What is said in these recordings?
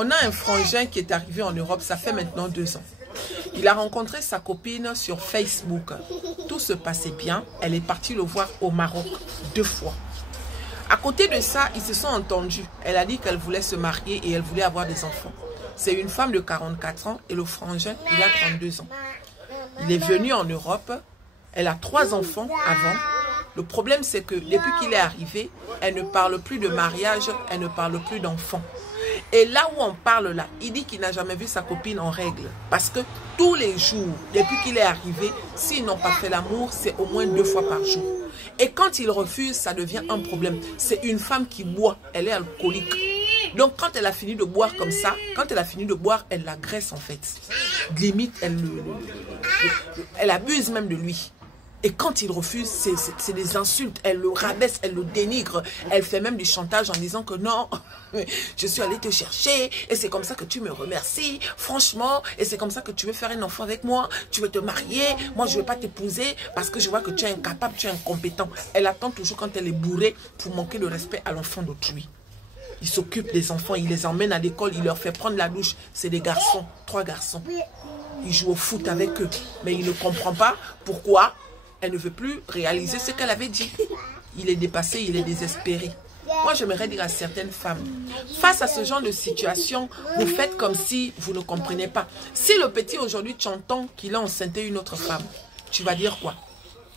On a un frangin qui est arrivé en Europe, ça fait maintenant 2 ans. Il a rencontré sa copine sur Facebook. Tout se passait bien. Elle est partie le voir au Maroc 2 fois. À côté de ça, ils se sont entendus. Elle a dit qu'elle voulait se marier et elle voulait avoir des enfants. C'est une femme de 44 ans et le frangin, il a 32 ans. Il est venu en Europe. Elle a 3 enfants avant. Le problème, c'est que depuis qu'il est arrivé, elle ne parle plus de mariage, elle ne parle plus d'enfants. Et là où on parle là, il dit qu'il n'a jamais vu sa copine en règle. Parce que tous les jours, depuis qu'il est arrivé, s'ils n'ont pas fait l'amour, c'est au moins 2 fois par jour. Et quand il refuse, ça devient un problème. C'est une femme qui boit, elle est alcoolique. Donc quand elle a fini de boire comme ça, quand elle a fini de boire, elle l'agresse en fait. Limite, elle abuse même de lui. Et quand il refuse, c'est des insultes. Elle le rabaisse, elle le dénigre. Elle fait même du chantage en disant que non, je suis allée te chercher et c'est comme ça que tu me remercies, franchement. Et c'est comme ça que tu veux faire un enfant avec moi. Tu veux te marier. Moi, je ne veux pas t'épouser parce que je vois que tu es incapable, tu es incompétent. Elle attend toujours quand elle est bourrée pour manquer de respect à l'enfant d'autrui. Il s'occupe des enfants, il les emmène à l'école, il leur fait prendre la douche. C'est des garçons, 3 garçons. Il joue au foot avec eux. Mais il ne comprend pas pourquoi elle ne veut plus réaliser ce qu'elle avait dit. Il est dépassé, il est désespéré. Moi, j'aimerais dire à certaines femmes, face à ce genre de situation, vous faites comme si vous ne comprenez pas. Si le petit aujourd'hui, tu entends qu'il a enceinté une autre femme, tu vas dire quoi?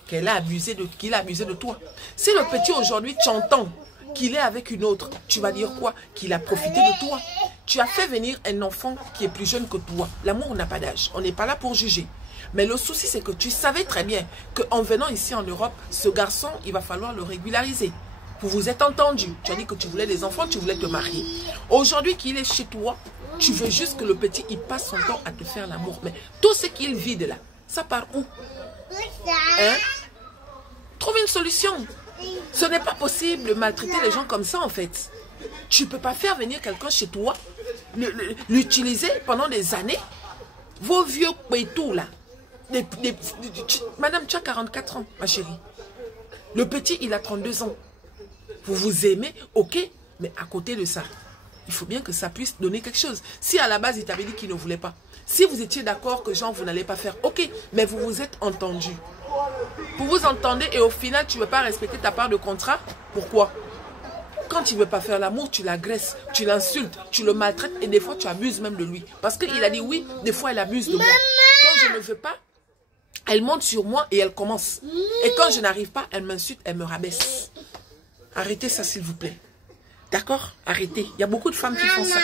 Qu'il a abusé de toi. Si le petit aujourd'hui, tu entends qu'il est avec une autre, tu vas dire quoi? Qu'il a profité de toi. Tu as fait venir un enfant qui est plus jeune que toi. L'amour n'a pas d'âge. On n'est pas là pour juger. Mais le souci, c'est que tu savais très bien qu'en venant ici en Europe, ce garçon, il va falloir le régulariser. Vous vous êtes entendus. Tu as dit que tu voulais des enfants, tu voulais te marier. Aujourd'hui qu'il est chez toi, tu veux juste que le petit, il passe son temps à te faire l'amour. Mais tout ce qu'il vide là, ça part où? Hein? Trouve une solution. Ce n'est pas possible de maltraiter les gens comme ça en fait. Tu ne peux pas faire venir quelqu'un chez toi, l'utiliser pendant des années. Vos vieux pétous là. Madame, tu as 44 ans, ma chérie. Le petit, il a 32 ans. Vous vous aimez, ok, mais à côté de ça, il faut bien que ça puisse donner quelque chose. Si à la base, il t'avait dit qu'il ne voulait pas, si vous étiez d'accord que genre, vous n'allez pas faire, ok, mais vous vous êtes entendus. Vous vous entendez et au final, tu ne veux pas respecter ta part de contrat. Pourquoi? Quand il ne veut pas faire l'amour, tu l'agresses, tu l'insultes, tu le maltraites et des fois, tu abuses même de lui. Parce qu'il a dit oui, des fois, elle abuse de moi. Quand je ne veux pas, elle monte sur moi et elle commence. Et quand je n'arrive pas, elle m'insulte, elle me rabaisse. Arrêtez ça, s'il vous plaît. D'accord? Arrêtez. Il y a beaucoup de femmes qui font ça.